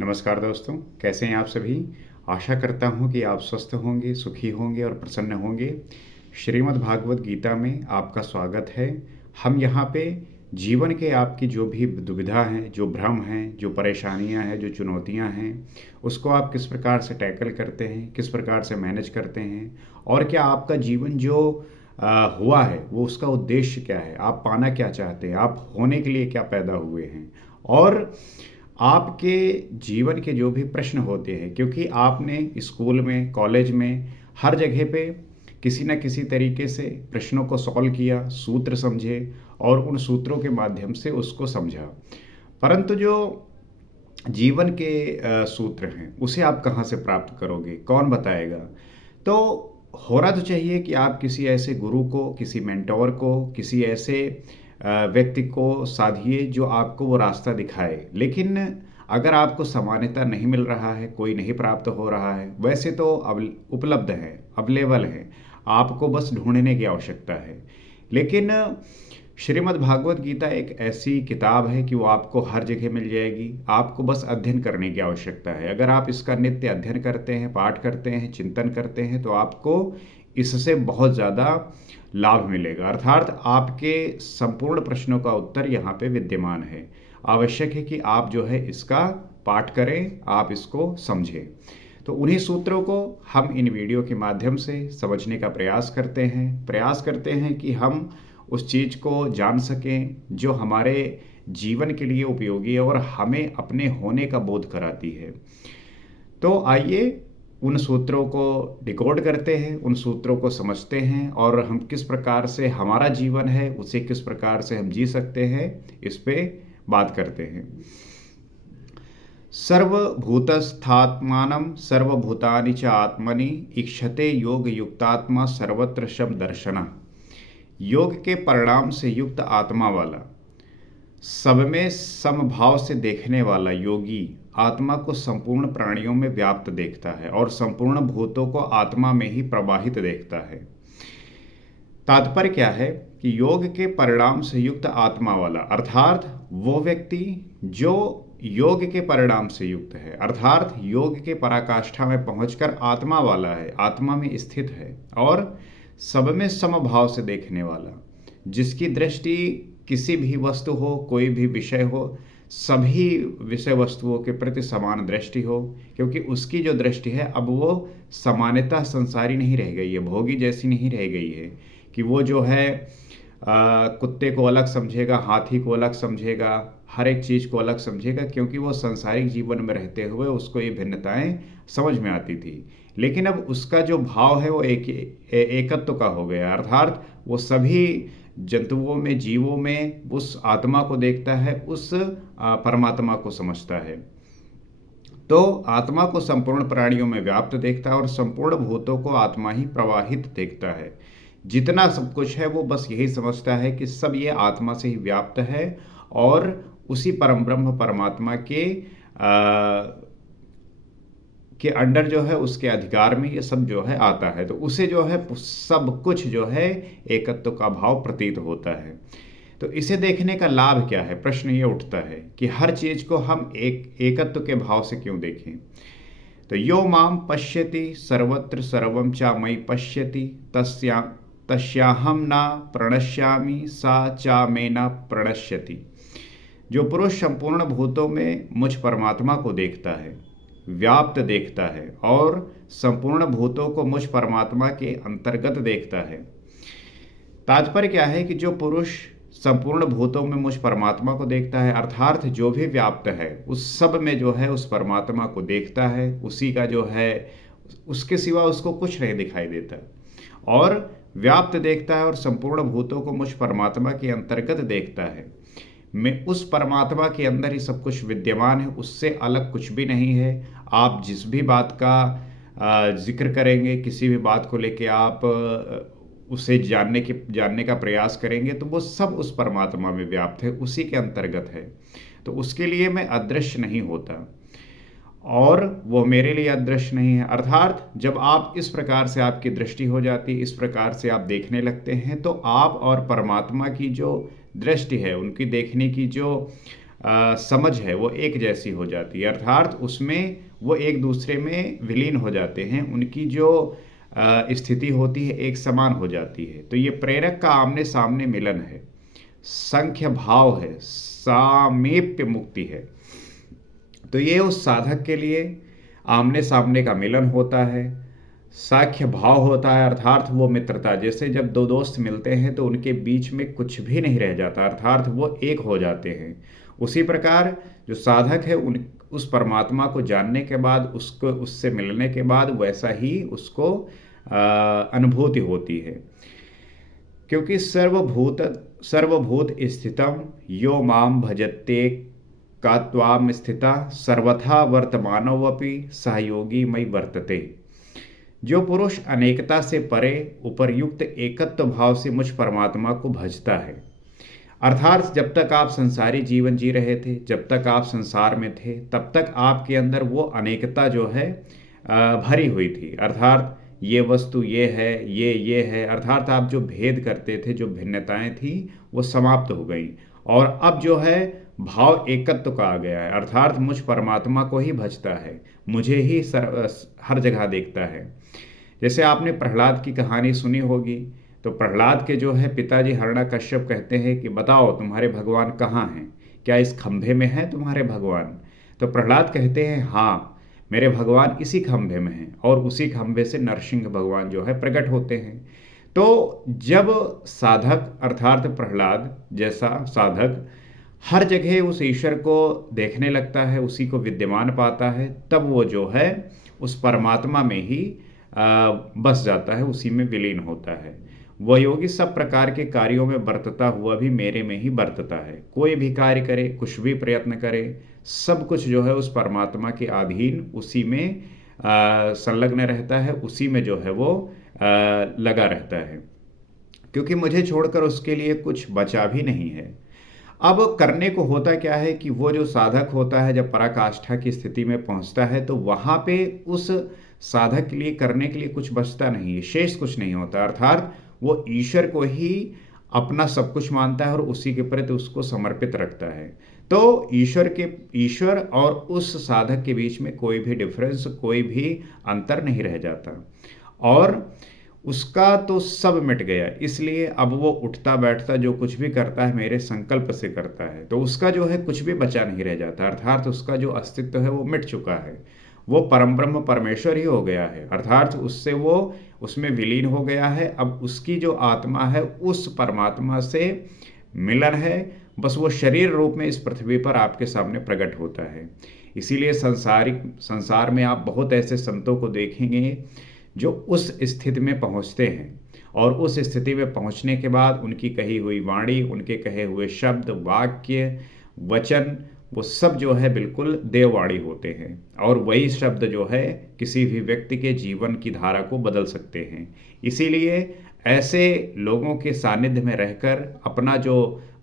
नमस्कार दोस्तों, कैसे हैं आप सभी? आशा करता हूँ कि आप स्वस्थ होंगे, सुखी होंगे और प्रसन्न होंगे। श्रीमद् भागवत गीता में आपका स्वागत है। हम यहाँ पे जीवन के आपकी जो भी दुविधा हैं, जो भ्रम हैं, जो परेशानियाँ हैं, जो चुनौतियाँ हैं, उसको आप किस प्रकार से टैकल करते हैं, किस प्रकार से मैनेज करते हैं और क्या आपका जीवन जो हुआ है, वो उसका उद्देश्य क्या है? आप पाना क्या चाहते हैं? आप होने के लिए क्या पैदा हुए हैं? और आपके जीवन के जो भी प्रश्न होते हैं, क्योंकि आपने स्कूल में, कॉलेज में, हर जगह पे किसी न किसी तरीके से प्रश्नों को सॉल्व किया, सूत्र समझे और उन सूत्रों के माध्यम से उसको समझा। परंतु जो जीवन के सूत्र हैं, उसे आप कहाँ से प्राप्त करोगे? कौन बताएगा? तो होना तो चाहिए कि आप किसी ऐसे गुरु को, किसी मेंटोर को, किसी ऐसे व्यक्ति को साधिए जो आपको वो रास्ता दिखाए। लेकिन अगर आपको सामान्यता नहीं मिल रहा है, कोई नहीं प्राप्त हो रहा है, वैसे तो उपलब्ध है, अवेलेबल है, आपको बस ढूँढने की आवश्यकता है। लेकिन श्रीमद् भागवत गीता एक ऐसी किताब है कि वो आपको हर जगह मिल जाएगी, आपको बस अध्ययन करने की आवश्यकता है। अगर आप इसका नित्य अध्ययन करते हैं, पाठ करते हैं, चिंतन करते हैं, तो आपको इससे बहुत ज़्यादा लाभ मिलेगा। अर्थात आपके संपूर्ण प्रश्नों का उत्तर यहाँ पे विद्यमान है। आवश्यक है कि आप जो है इसका पाठ करें, आप इसको समझें। तो उन्हीं सूत्रों को हम इन वीडियो के माध्यम से समझने का प्रयास करते हैं कि हम उस चीज़ को जान सकें जो हमारे जीवन के लिए उपयोगी है और हमें अपने होने का बोध कराती है। तो आइए उन सूत्रों को डिकोड करते हैं, उन सूत्रों को समझते हैं और हम किस प्रकार से हमारा जीवन है उसे किस प्रकार से हम जी सकते हैं, इस पे बात करते हैं। सर्वभूतस्थात्मानं सर्वभूतानि च आत्मनि ईक्षते योग युक्तात्मा सर्वत्र शम दर्शना। योग के परिणाम से युक्त आत्मा वाला, सब में समभाव से देखने वाला योगी आत्मा को संपूर्ण प्राणियों में व्याप्त देखता है और संपूर्ण भूतों को आत्मा में ही प्रवाहित देखता है। तात्पर्य क्या है कि योग के परिणाम से युक्त आत्मा वाला अर्थात वो व्यक्ति जो योग के परिणाम से युक्त है, अर्थात योग के पराकाष्ठा में पहुंचकर आत्मा वाला है, आत्मा में स्थित है और सब में समभाव से देखने वाला, जिसकी दृष्टि किसी भी वस्तु हो, कोई भी विषय हो, सभी विषय वस्तुओं के प्रति समान दृष्टि हो, क्योंकि उसकी जो दृष्टि है अब वो सामान्यतः संसारी नहीं रह गई है, भोगी जैसी नहीं रह गई है कि वो जो है कुत्ते को अलग समझेगा, हाथी को अलग समझेगा, हर एक चीज़ को अलग समझेगा, क्योंकि वो सांसारिक जीवन में रहते हुए उसको ये भिन्नताएं समझ में आती थी। लेकिन अब उसका जो भाव है वो एकत्व का हो गया, अर्थात वो सभी जंतुओं में, जीवों में उस आत्मा को देखता है, उस परमात्मा को समझता है। तो आत्मा को संपूर्ण प्राणियों में व्याप्त देखता है और संपूर्ण भूतों को आत्मा ही प्रवाहित देखता है। जितना सब कुछ है वो बस यही समझता है कि सब ये आत्मा से ही व्याप्त है और उसी परम ब्रह्म परमात्मा के अंडर जो है, उसके अधिकार में ये सब जो है आता है। तो उसे जो है सब कुछ जो है एकत्व का भाव प्रतीत होता है। तो इसे देखने का लाभ क्या है? प्रश्न ये उठता है कि हर चीज को हम एकत्व के भाव से क्यों देखें? तो यो माम पश्यति सर्वत्र सर्वं चा मयि पश्यति तस्याहम न प्रणश्यामि सा चा मे न प्रणश्यति। जो पुरुष संपूर्ण भूतों में मुझ परमात्मा को देखता है, व्याप्त देखता है और संपूर्ण भूतों को मुझ परमात्मा के अंतर्गत देखता है। तात्पर्य क्या है कि जो पुरुष संपूर्ण भूतों में मुझ परमात्मा को देखता है, अर्थात जो भी व्याप्त है उस सब में जो है उस परमात्मा को देखता है, उसी का जो है, उसके सिवा उसको कुछ नहीं दिखाई देता और व्याप्त देखता है और संपूर्ण भूतों को मुझ परमात्मा के अंतर्गत देखता है। में उस परमात्मा के अंदर ही सब कुछ विद्यमान है, उससे अलग कुछ भी नहीं है। आप जिस भी बात का जिक्र करेंगे, किसी भी बात को लेके आप उसे जानने का प्रयास करेंगे, तो वो सब उस परमात्मा में व्याप्त है, उसी के अंतर्गत है। तो उसके लिए मैं अदृश्य नहीं होता और वो मेरे लिए अदृश्य नहीं है। अर्थात जब आप इस प्रकार से आपकी दृष्टि हो जाती है, इस प्रकार से आप देखने लगते हैं, तो आप और परमात्मा की जो दृष्टि है, उनकी देखने की जो समझ है वो एक जैसी हो जाती है, अर्थात उसमें वो एक दूसरे में विलीन हो जाते हैं, उनकी जो स्थिति होती है एक समान हो जाती है। तो ये प्रेरक का आमने सामने मिलन है, संख्य भाव है, सामीप्य मुक्ति है। तो ये उस साधक के लिए आमने सामने का मिलन होता है, साख्य भाव होता है, अर्थात वो मित्रता, जैसे जब दो दोस्त मिलते हैं तो उनके बीच में कुछ भी नहीं रह जाता, अर्थात वो एक हो जाते हैं। उसी प्रकार जो साधक है उस परमात्मा को जानने के बाद, उसको उससे मिलने के बाद वैसा ही उसको अनुभूति होती है। क्योंकि सर्वभूत स्थितम यो माम भजते का त्वाम स्थिता सर्वथा वर्तमानोऽपि सहयोगी मई वर्तते। जो पुरुष अनेकता से परे उपर्युक्त एकत्व भाव से मुझ परमात्मा को भजता है, अर्थात जब तक आप संसारी जीवन जी रहे थे, जब तक आप संसार में थे, तब तक आपके अंदर वो अनेकता जो है भरी हुई थी, अर्थात ये वस्तु ये है, ये है, अर्थात आप जो भेद करते थे, जो भिन्नताएं थी वो समाप्त हो गई और अब जो है भाव एकत्व का आ गया है, अर्थात मुझ परमात्मा को ही भजता है, मुझे ही हर जगह देखता है। जैसे आपने प्रहलाद की कहानी सुनी होगी, तो प्रहलाद के जो है पिताजी हिरण्यकश्यप कहते हैं कि बताओ तुम्हारे भगवान कहाँ हैं, क्या इस खंभे में है तुम्हारे भगवान? तो प्रहलाद कहते हैं हाँ, मेरे भगवान इसी खंभे में हैं, और उसी खंभे से नरसिंह भगवान जो है प्रकट होते हैं। तो जब साधक अर्थात प्रहलाद जैसा साधक हर जगह उस ईश्वर को देखने लगता है, उसी को विद्यमान पाता है, तब वो जो है उस परमात्मा में ही बस जाता है, उसी में विलीन होता है। वह योगी सब प्रकार के कार्यों में बरतता हुआ भी मेरे में ही बरतता है। कोई भी कार्य करे, कुछ भी प्रयत्न करे, सब कुछ जो है उस परमात्मा के अधीन, उसी में संलग्न रहता है, उसी में जो है वो लगा रहता है, क्योंकि मुझे छोड़कर उसके लिए कुछ बचा भी नहीं है। अब करने को होता क्या है कि वो जो साधक होता है जब पराकाष्ठा की स्थिति में पहुंचता है, तो वहां पे उस साधक के लिए करने के लिए कुछ बचता नहीं है, शेष कुछ नहीं होता, अर्थात वो ईश्वर को ही अपना सब कुछ मानता है और उसी के प्रति उसको समर्पित रखता है। तो ईश्वर और उस साधक के बीच में कोई भी डिफरेंस, कोई भी अंतर नहीं रह जाता, और उसका तो सब मिट गया, इसलिए अब वो उठता बैठता जो कुछ भी करता है मेरे संकल्प से करता है, तो उसका जो है कुछ भी बचा नहीं रह जाता, अर्थात उसका जो अस्तित्व है वो मिट चुका है, वो परम ब्रह्म परमेश्वर ही हो गया है, अर्थात उससे वो उसमें विलीन हो गया है। अब उसकी जो आत्मा है उस परमात्मा से मिलन है, बस वो शरीर रूप में इस पृथ्वी पर आपके सामने प्रकट होता है। इसीलिए संसार में आप बहुत ऐसे संतों को देखेंगे जो उस स्थिति में पहुंचते हैं, और उस स्थिति में पहुंचने के बाद उनकी कही हुई वाणी, उनके कहे हुए शब्द, वाक्य, वचन, वो सब जो है बिल्कुल देववाणी होते हैं, और वही शब्द जो है किसी भी व्यक्ति के जीवन की धारा को बदल सकते हैं। इसीलिए ऐसे लोगों के सानिध्य में रहकर अपना जो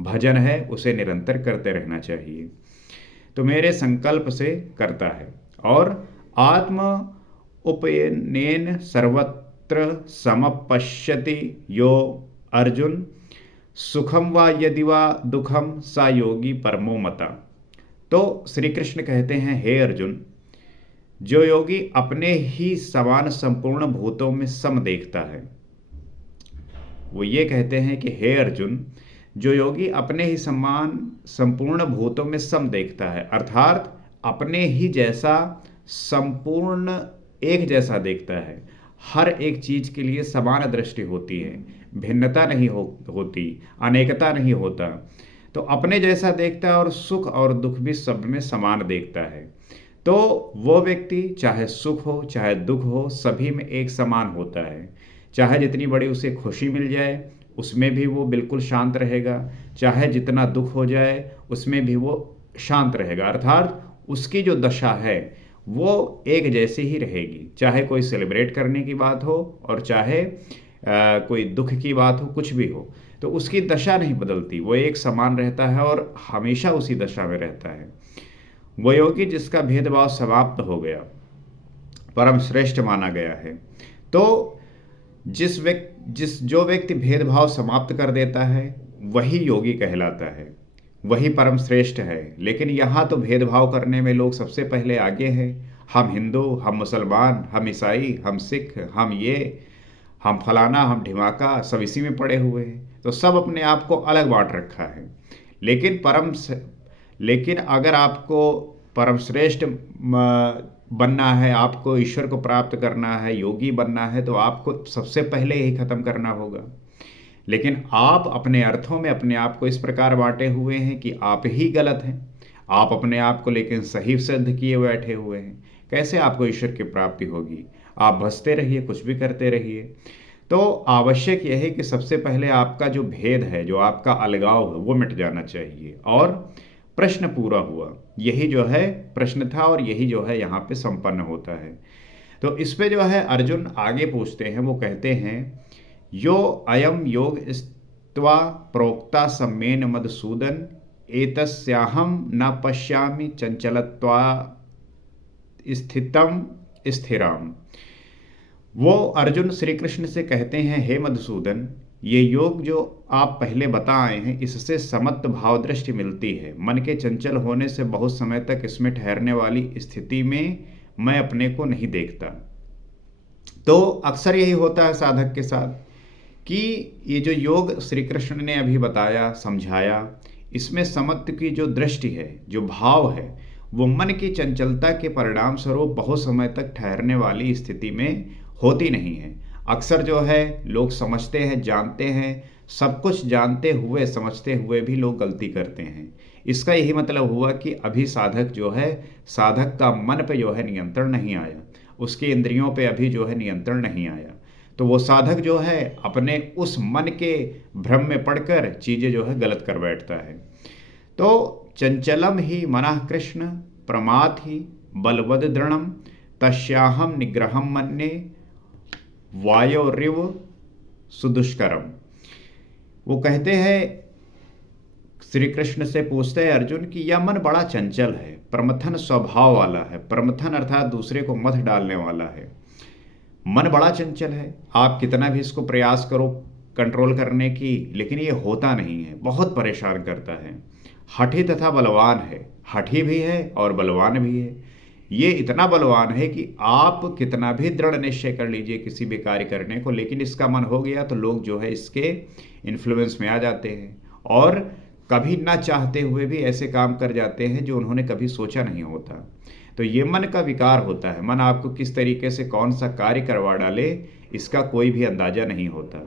भजन है उसे निरंतर करते रहना चाहिए। तो मेरे संकल्प से करता है, और आत्म उपयनेन सर्वत्र समपश्यति यो अर्जुन, सुखम वा यदि वा दुखम सा योगी परमो मता। तो श्री कृष्ण कहते हैं, हे अर्जुन, जो योगी अपने ही समान संपूर्ण भूतों में सम देखता है, वो ये कहते हैं कि हे अर्जुन, जो योगी अपने ही समान संपूर्ण भूतों में सम देखता है, अर्थात अपने ही जैसा संपूर्ण एक जैसा देखता है, हर एक चीज के लिए समान दृष्टि होती है, भिन्नता नहीं होती, अनेकता नहीं होता, तो अपने जैसा देखता है और सुख और दुख भी सब में समान देखता है। तो वो व्यक्ति चाहे सुख हो चाहे दुख हो, सभी में एक समान होता है। चाहे जितनी बड़ी उसे खुशी मिल जाए उसमें भी वो बिल्कुल शांत रहेगा, चाहे जितना दुख हो जाए उसमें भी वो शांत रहेगा, अर्थात उसकी जो दशा है वो एक जैसी ही रहेगी, चाहे कोई सेलिब्रेट करने की बात हो और चाहे कोई दुख की बात हो, कुछ भी हो, तो उसकी दशा नहीं बदलती, वो एक समान रहता है और हमेशा उसी दशा में रहता है। वो योगी जिसका भेदभाव समाप्त हो गया, परम श्रेष्ठ माना गया है। तो जो व्यक्ति भेदभाव समाप्त कर देता है वही योगी कहलाता है। वही परम श्रेष्ठ है। लेकिन यहाँ तो भेदभाव करने में लोग सबसे पहले आगे हैं। हम हिंदू, हम मुसलमान, हम ईसाई, हम सिख, हम फलाना, हम ढिमाका, सब इसी में पड़े हुए हैं। तो सब अपने आप को अलग बांट रखा है। लेकिन लेकिन अगर आपको परम श्रेष्ठ बनना है, आपको ईश्वर को प्राप्त करना है, योगी बनना है, तो आपको सबसे पहले यही खत्म करना होगा। लेकिन आप अपने अर्थों में अपने आप को इस प्रकार बांटे हुए हैं कि आप ही गलत हैं। आप अपने आप को लेकिन सही सिद्ध किए बैठे हुए हैं। कैसे आपको ईश्वर की प्राप्ति होगी? आप भसते रहिए, कुछ भी करते रहिए। तो आवश्यक यह है कि सबसे पहले आपका जो भेद है, जो आपका अलगाव है, वो मिट जाना चाहिए और प्रश्न पूरा हुआ। यही जो है प्रश्न था और यही जो है यहाँ पे संपन्न होता है। तो इस पे जो है अर्जुन आगे पूछते हैं, वो कहते हैं, यो अयम योग स्त्वा प्रोक्ता सम्मेन मधुसूदन एतस्याहम न पश्यामि चंचलत्वा स्थितम स्थिराम। वो अर्जुन श्री कृष्ण से कहते हैं, हे मधुसूदन, ये योग जो आप पहले बता आए हैं, इससे समत्व भाव दृष्टि मिलती है। मन के चंचल होने से बहुत समय तक इसमें ठहरने वाली स्थिति में मैं अपने को नहीं देखता। तो अक्सर यही होता है साधक के साथ कि ये जो योग श्री कृष्ण ने अभी बताया, समझाया, इसमें समत्व की जो दृष्टि है, जो भाव है, वो मन की चंचलता के परिणाम स्वरूप बहुत समय तक ठहरने वाली स्थिति में होती नहीं है। अक्सर जो है लोग समझते हैं, जानते हैं, सब कुछ जानते हुए, समझते हुए भी लोग गलती करते हैं। इसका यही मतलब हुआ कि अभी साधक जो है, साधक का मन पे जो है नियंत्रण नहीं आया, उसके इंद्रियों पे अभी जो है नियंत्रण नहीं आया। तो वो साधक जो है अपने उस मन के भ्रम में पड़कर चीज़ें जो है गलत कर बैठता है। तो चंचलम ही मनः कृष्ण प्रमाथ ही बलवद दृढ़म तस्याहम निग्रहम मन्ये वायोरिव सुदुष्करम। वो कहते हैं, श्री कृष्ण से पूछते हैं अर्जुन कि यह मन बड़ा चंचल है, प्रमथन स्वभाव वाला है। प्रमथन अर्थात दूसरे को मथ डालने वाला है। मन बड़ा चंचल है, आप कितना भी इसको प्रयास करो कंट्रोल करने की, लेकिन ये होता नहीं है, बहुत परेशान करता है। हठी तथा बलवान है, हठी भी है और बलवान भी है। ये इतना बलवान है कि आप कितना भी दृढ़ निश्चय कर लीजिए किसी भी कार्य करने को, लेकिन इसका मन हो गया तो लोग जो है इसके इन्फ्लुएंस में आ जाते हैं और कभी ना चाहते हुए भी ऐसे काम कर जाते हैं जो उन्होंने कभी सोचा नहीं होता। तो ये मन का विकार होता है। मन आपको किस तरीके से कौन सा कार्य करवा डाले, इसका कोई भी अंदाजा नहीं होता।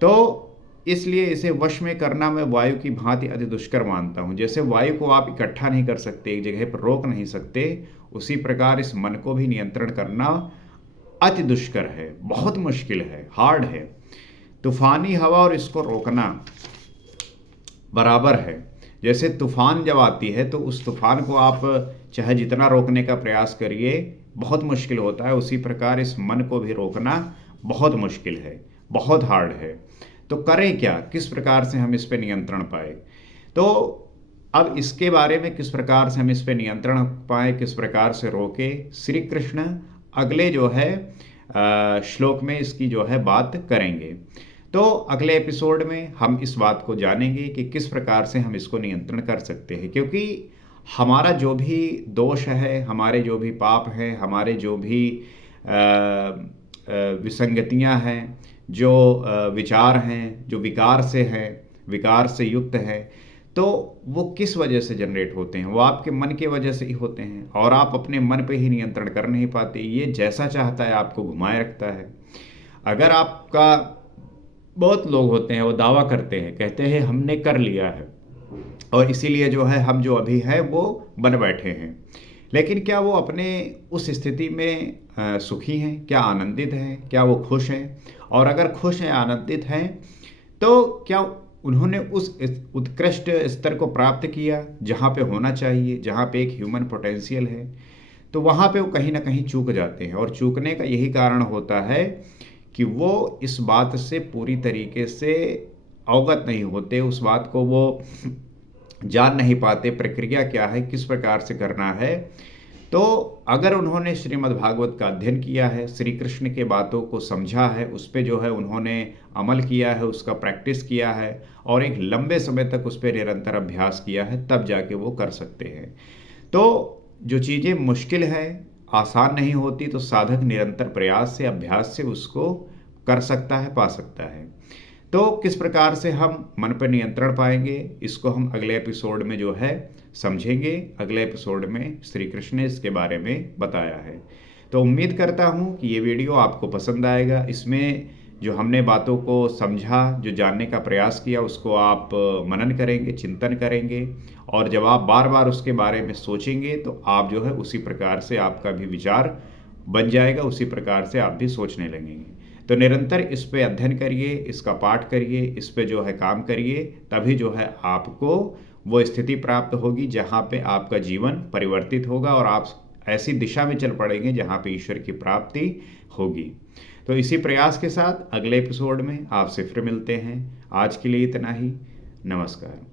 तो इसलिए इसे वश में करना मैं वायु की भांति अति दुष्कर मानता हूँ। जैसे वायु को आप इकट्ठा नहीं कर सकते, एक जगह पर रोक नहीं सकते, उसी प्रकार इस मन को भी नियंत्रण करना अति दुष्कर है, बहुत मुश्किल है, हार्ड है। तूफानी हवा और इसको रोकना बराबर है। जैसे तूफान जब आती है तो उस तूफान को आप चाहे जितना रोकने का प्रयास करिए, बहुत मुश्किल होता है। उसी प्रकार इस मन को भी रोकना बहुत मुश्किल है, बहुत हार्ड है। तो करें क्या, किस प्रकार से हम इस पे नियंत्रण पाए? तो अब इसके बारे में किस प्रकार से हम इस पे नियंत्रण पाए, किस प्रकार से रोके, श्री कृष्ण अगले जो है श्लोक में इसकी जो है बात करेंगे। तो अगले एपिसोड में हम इस बात को जानेंगे कि किस प्रकार से हम इसको नियंत्रण कर सकते हैं। क्योंकि हमारा जो भी दोष है, हमारे जो भी पाप हैं, हमारे जो भी विसंगतियां हैं, जो विचार हैं, जो विकार से हैं, विकार से युक्त हैं, तो वो किस वजह से जनरेट होते हैं? वो आपके मन की वजह से ही होते हैं और आप अपने मन पे ही नियंत्रण कर नहीं पाते। ये जैसा चाहता है आपको घुमाए रखता है। अगर आपका, बहुत लोग होते हैं वो दावा करते हैं, कहते हैं हमने कर लिया है और इसीलिए जो है हम जो अभी है वो बन बैठे हैं। लेकिन क्या वो अपने उस स्थिति में सुखी हैं? क्या आनंदित हैं? क्या वो खुश हैं? और अगर खुश हैं, आनंदित हैं, तो क्या उन्होंने उस उत्कृष्ट स्तर को प्राप्त किया जहाँ पे होना चाहिए, जहाँ पे एक ह्यूमन पोटेंशियल है? तो वहाँ पे वो कहीं ना कहीं चूक जाते हैं। और चूकने का यही कारण होता है कि वो इस बात से पूरी तरीके से अवगत नहीं होते, उस बात को वो जान नहीं पाते, प्रक्रिया क्या है, किस प्रकार से करना है। तो अगर उन्होंने श्रीमद् भागवत का अध्ययन किया है, श्री कृष्ण के बातों को समझा है, उस पे जो है उन्होंने अमल किया है, उसका प्रैक्टिस किया है और एक लंबे समय तक उस पे निरंतर अभ्यास किया है, तब जाके वो कर सकते हैं। तो जो चीज़ें मुश्किल है, आसान नहीं होती, तो साधक निरंतर प्रयास से, अभ्यास से उसको कर सकता है, पा सकता है। तो किस प्रकार से हम मन पर नियंत्रण पाएंगे, इसको हम अगले एपिसोड में जो है समझेंगे। अगले एपिसोड में श्री कृष्ण ने इसके बारे में बताया है। तो उम्मीद करता हूँ कि ये वीडियो आपको पसंद आएगा। इसमें जो हमने बातों को समझा, जो जानने का प्रयास किया, उसको आप मनन करेंगे, चिंतन करेंगे और जब आप बार बार उसके बारे में सोचेंगे तो आप जो है उसी प्रकार से आपका भी विचार बन जाएगा, उसी प्रकार से आप भी सोचने लगेंगे। तो निरंतर इस पे अध्ययन करिए, इसका पाठ करिए, इस पे जो है काम करिए, तभी जो है आपको वो स्थिति प्राप्त होगी जहाँ पे आपका जीवन परिवर्तित होगा और आप ऐसी दिशा में चल पड़ेंगे जहाँ पे ईश्वर की प्राप्ति होगी। तो इसी प्रयास के साथ अगले एपिसोड में आपसे फिर मिलते हैं। आज के लिए इतना ही। नमस्कार।